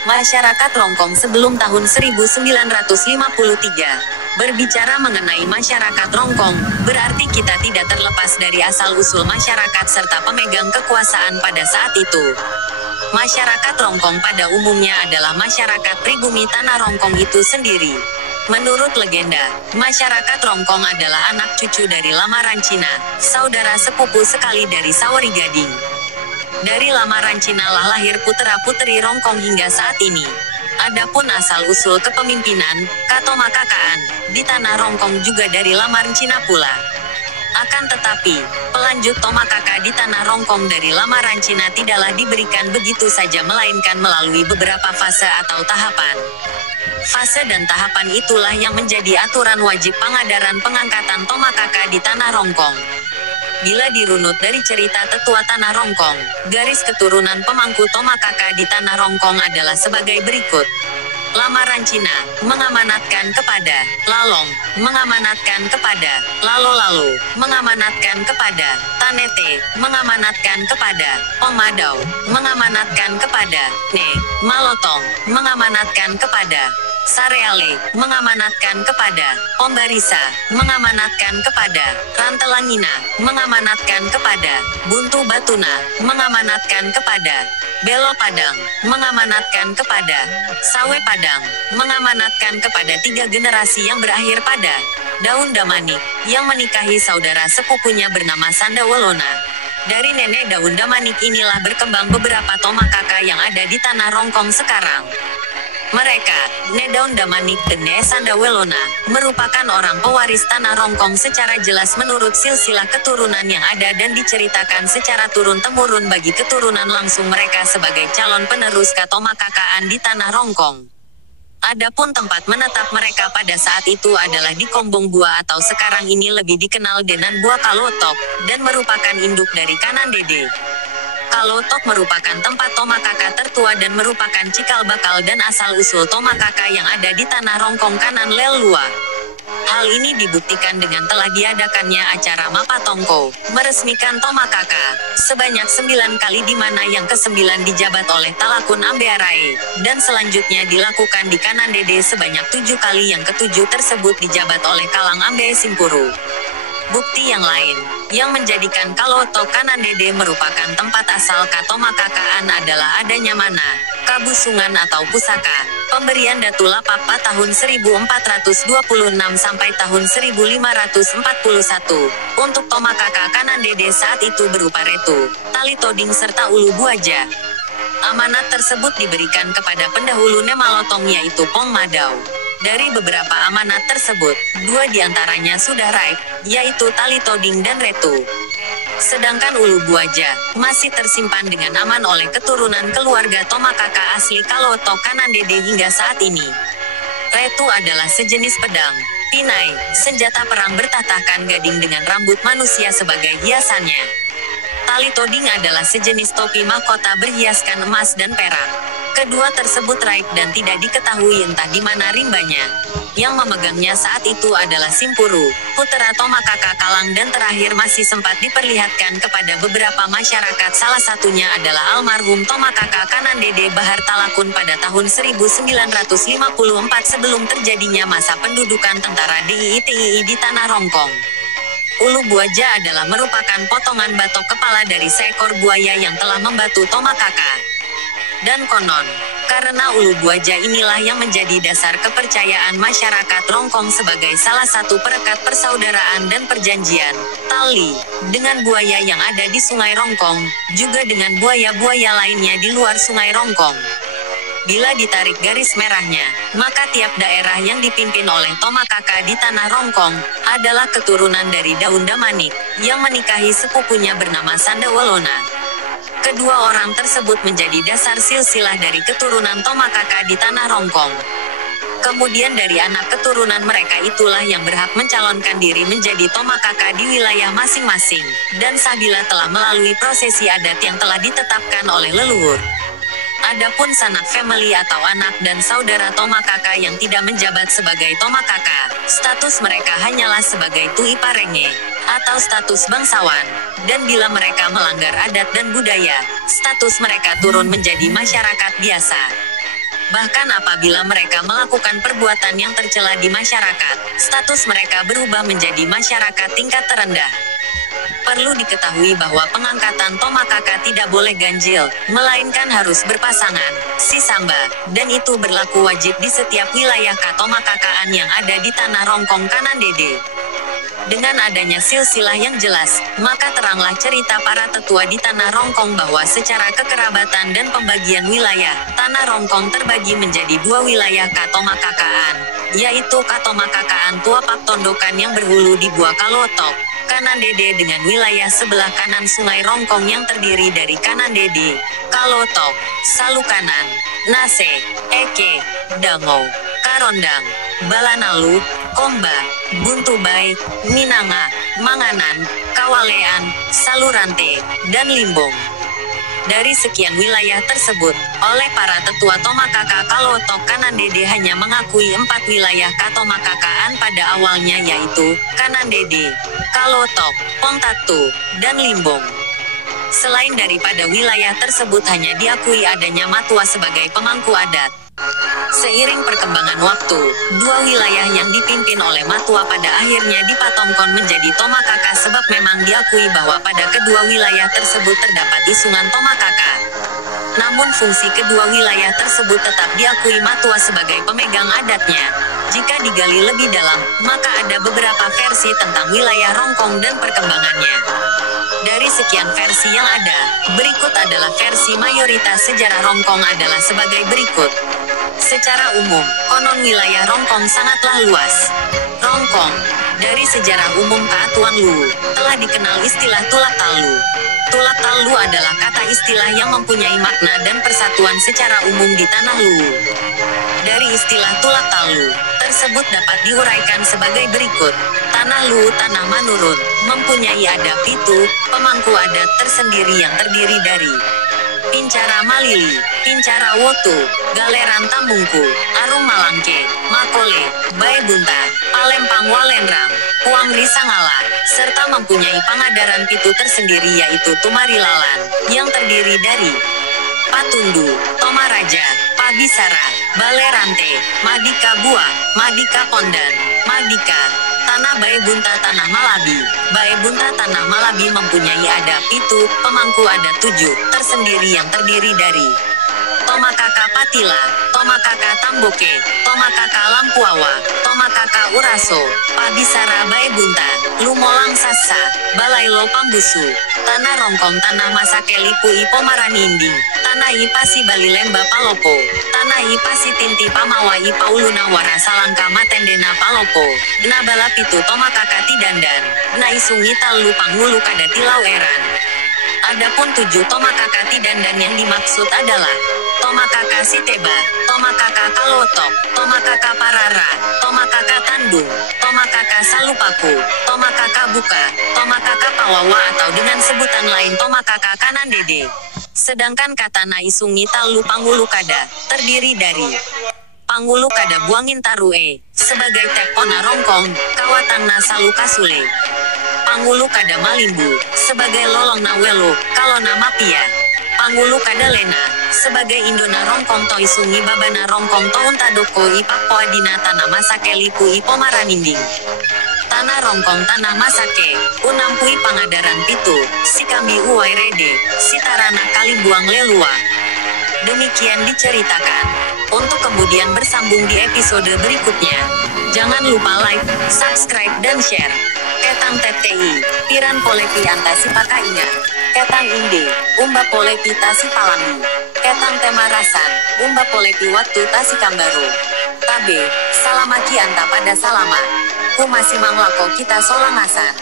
Masyarakat Rongkong sebelum tahun 1953. Berbicara mengenai masyarakat Rongkong, berarti kita tidak terlepas dari asal-usul masyarakat serta pemegang kekuasaan pada saat itu. Masyarakat Rongkong pada umumnya adalah masyarakat pribumi tanah Rongkong itu sendiri. Menurut legenda, masyarakat Rongkong adalah anak cucu dari lamaran Cina, saudara sepupu sekali dari Sawari Gading. Dari lamaran Cina lah lahir putera-puteri Rongkong hingga saat ini. Adapun asal-usul kepemimpinan, Katomakakaan, di tanah Rongkong juga dari lamaran Cina pula. Akan tetapi, pelanjut Tomakaka di tanah Rongkong dari lamaran Cina tidaklah diberikan begitu saja melainkan melalui beberapa fase atau tahapan. Fase dan tahapan itulah yang menjadi aturan wajib pengadaran pengangkatan Tomakaka di tanah Rongkong. Bila dirunut dari cerita tetua tanah Rongkong, garis keturunan pemangku Tomakaka di tanah Rongkong adalah sebagai berikut. Lamaran Cina, mengamanatkan kepada Lalong, mengamanatkan kepada Lalo-Lalo, mengamanatkan kepada Tanete, mengamanatkan kepada Omadau, mengamanatkan kepada Ne, Malotong, mengamanatkan kepada Sareale, mengamanatkan kepada Ombarisa, mengamanatkan kepada Rantelangina, mengamanatkan kepada Buntu Batuna, mengamanatkan kepada Belo Padang, mengamanatkan kepada Sawe Padang, mengamanatkan kepada 3 generasi yang berakhir pada Daun Damanik, yang menikahi saudara sepupunya bernama Sandawolona. Dari nenek Daun Damanik inilah berkembang beberapa Tomakaka yang ada di tanah Rongkong sekarang. Mereka, Ne Daun Damanik dan Ne Sandawolona, merupakan orang pewaris tanah Rongkong secara jelas menurut silsilah keturunan yang ada dan diceritakan secara turun-temurun bagi keturunan langsung mereka sebagai calon penerus Katomakakaan di tanah Rongkong. Adapun tempat menetap mereka pada saat itu adalah di Kombong Bua atau sekarang ini lebih dikenal dengan Bua Kalotok, dan merupakan induk dari Kanan Dede. Kalotok merupakan tempat Tomakaka tertua dan merupakan cikal bakal dan asal-usul Tomakaka yang ada di tanah Rongkong Kanan Lelua. Hal ini dibuktikan dengan telah diadakannya acara Mapatongko, meresmikan Tomakaka, sebanyak 9 kali di mana yang ke-9 dijabat oleh Talakun Ambearai, dan selanjutnya dilakukan di Kanan Dede sebanyak 7 kali yang ke-7 tersebut dijabat oleh Kalang Ambe Simpuru. Bukti yang lain, yang menjadikan Kalotok Kanan Dede merupakan tempat asal Katomakakaan adalah adanya mana, kabusungan atau pusaka, pemberian Datu Lapapa tahun 1426 sampai tahun 1541, untuk Tomakaka Kanan Dede saat itu berupa retu, tali toding serta ulu buaja. Amanat tersebut diberikan kepada pendahulu Nemalotong yaitu Pong Madau. Dari beberapa amanat tersebut, 2 diantaranya sudah raib, yaitu tali toding dan retu. Sedangkan ulu buaja, masih tersimpan dengan aman oleh keturunan keluarga Tomakaka asli Kalotok Kanan Dede hingga saat ini. Retu adalah sejenis pedang, pinai, senjata perang bertatahkan gading dengan rambut manusia sebagai hiasannya. Tali toding adalah sejenis topi mahkota berhiaskan emas dan perak. Kedua tersebut raib dan tidak diketahui entah di mana rimbanya. Yang memegangnya saat itu adalah Simpuru, putra Tomakaka Kalang, dan terakhir masih sempat diperlihatkan kepada beberapa masyarakat, salah satunya adalah almarhum Tomakaka Kanan Dede Bahar Talakun pada tahun 1954 sebelum terjadinya masa pendudukan tentara DII di tanah Rongkong. Ulu buaja adalah merupakan potongan batok kepala dari seekor buaya yang telah membatu Tomakaka. Dan konon, karena ulu buaja inilah yang menjadi dasar kepercayaan masyarakat Rongkong sebagai salah satu perekat persaudaraan dan perjanjian, tali, dengan buaya yang ada di Sungai Rongkong, juga dengan buaya-buaya lainnya di luar Sungai Rongkong. Bila ditarik garis merahnya, maka tiap daerah yang dipimpin oleh Tomakaka di tanah Rongkong, adalah keturunan dari Daun Damanik, yang menikahi sepupunya bernama Sandawolona. Kedua orang tersebut menjadi dasar silsilah dari keturunan Tomakaka di tanah Rongkong. Kemudian dari anak keturunan mereka itulah yang berhak mencalonkan diri menjadi Tomakaka di wilayah masing-masing, dan sabila telah melalui prosesi adat yang telah ditetapkan oleh leluhur. Adapun sanak family atau anak dan saudara Tomakaka yang tidak menjabat sebagai Tomakaka, status mereka hanyalah sebagai Tui Parenge, atau status bangsawan, dan bila mereka melanggar adat dan budaya, status mereka turun menjadi masyarakat biasa. Bahkan apabila mereka melakukan perbuatan yang tercela di masyarakat, status mereka berubah menjadi masyarakat tingkat terendah. Perlu diketahui bahwa pengangkatan Tomakaka tidak boleh ganjil, melainkan harus berpasangan, sisamba, dan itu berlaku wajib di setiap wilayah Katomakakaan yang ada di tanah Rongkong kanan Dede. Dengan adanya silsilah yang jelas, maka teranglah cerita para tetua di tanah Rongkong bahwa secara kekerabatan dan pembagian wilayah, tanah Rongkong terbagi menjadi dua wilayah Katomakakaan, yaitu Katomakakaan Tuapak Tondokan yang berhulu di Bua Kalotok, kanan Dede dengan wilayah sebelah kanan Sungai Rongkong yang terdiri dari kanan Dede, Kalotok, Salukanan, Nase, Eke, Dango, Karondang, Balanalu, Komba, Buntubai, Minanga, Manganan, Kawalean, Salurante, dan Limbong. Dari sekian wilayah tersebut, oleh para tetua Tomakaka Kalotok kanan Dede hanya mengakui 4 wilayah Katomakakaan pada awalnya yaitu, kanan Dede, Kalotok, Pongtatu, dan Limbong. Selain daripada wilayah tersebut hanya diakui adanya Matua sebagai pemangku adat. Seiring perkembangan waktu, dua wilayah yang dipimpin oleh Matua pada akhirnya dipatomkan menjadi Tomakaka sebab memang diakui bahwa pada kedua wilayah tersebut terdapat isungan Tomakaka. Namun fungsi kedua wilayah tersebut tetap diakui Matua sebagai pemegang adatnya. Jika digali lebih dalam, maka ada beberapa versi tentang wilayah Rongkong dan perkembangannya. Dari sekian versi yang ada, berikut adalah versi mayoritas sejarah Rongkong adalah sebagai berikut. Secara umum, konon wilayah Rongkong sangatlah luas. Rongkong, dari sejarah umum Keatuan Luwu, telah dikenal istilah Tulak Talu. Tulak Talu adalah kata istilah yang mempunyai makna dan persatuan secara umum di tanah Luwu. Dari istilah Tulak Talu, tersebut dapat diuraikan sebagai berikut. Tanah Luwu Tanah Manurun, mempunyai adat pitu, pemangku adat tersendiri yang terdiri dari Pincara Malili, Pincara Wotu, Galeran Tamungku, Arung Malangke, Makole, Bae Bunta, Palempang Walenram, Puang Risangala, serta mempunyai pangadaran pitu tersendiri yaitu Tumarilalan, yang terdiri dari Patundu, Tomaraja, Pabisara, Balerante, Madika Bua, Madika Pondan, Madika, Tanah Bae Bunta Tanah Malabi. Bae Bunta Tanah Malabi mempunyai adat pitu, pemangku adat 7, tersendiri yang terdiri dari Tomakaka Patila, Tomakaka Tamboke, Tomakaka Lampuawa, Tomakaka Uraso, Pabisara Bae Bunta, Lumolang Sassa, Balailo Pambusu, Tanah Rongkong Tanah Masake Lipui Pomaraninding, Tanah Ipasi Balilemba Palopo, Tanah Ipasi Tinti Pamawa Ipauluna Wara Salangka Matendena Palopo, Nabala Pitu Tomakaka Tidandan, Naisungi Talu Panghulu Kadati Laueran. Adapun 7 Tomakaka Tidandan yang dimaksud adalah Tomakaka Siteba, Tomakaka Kalotok, Tomakaka Parara, Tomakaka Tandung, Tomakaka Salupaku, Tomakaka Buka, Tomakaka Pawawa atau dengan sebutan lain Tomakaka Kanan Dede. Sedangkan kata Naisungi Talu Panghulukada, terdiri dari Panghulukada Buangin Tarue, sebagai Tepona Rongkong, Kawatan Nasalu Kasule. Panghulukada Malimbu, sebagai Lolong Nawelo, Kalona Mapia. Panghulukada Lena, sebagai Indona Rongkong Toisungi Babana Rongkong Toun Tadoko Ipakpo Adina Tanah Masake Lipu Ipomaraninding. Tanah Rongkong Tanah Masake, Unampui Pangadaran Pitu, Sikambi Uwairede, Sitarana Kalibuang Lelua. Demikian diceritakan. Untuk kemudian bersambung di episode berikutnya. Jangan lupa like, subscribe dan share. Ketang TTI, Piran Polepi Antasi Pakainga. Ketang Inde, Umba Polepi Tasi Palami. Ketang Temarasan, Umba Polepi Waktu Tasi Kambaro. Tabe, Salamaki Anta pada Salama. Kumasi Manglako kita Solangasan.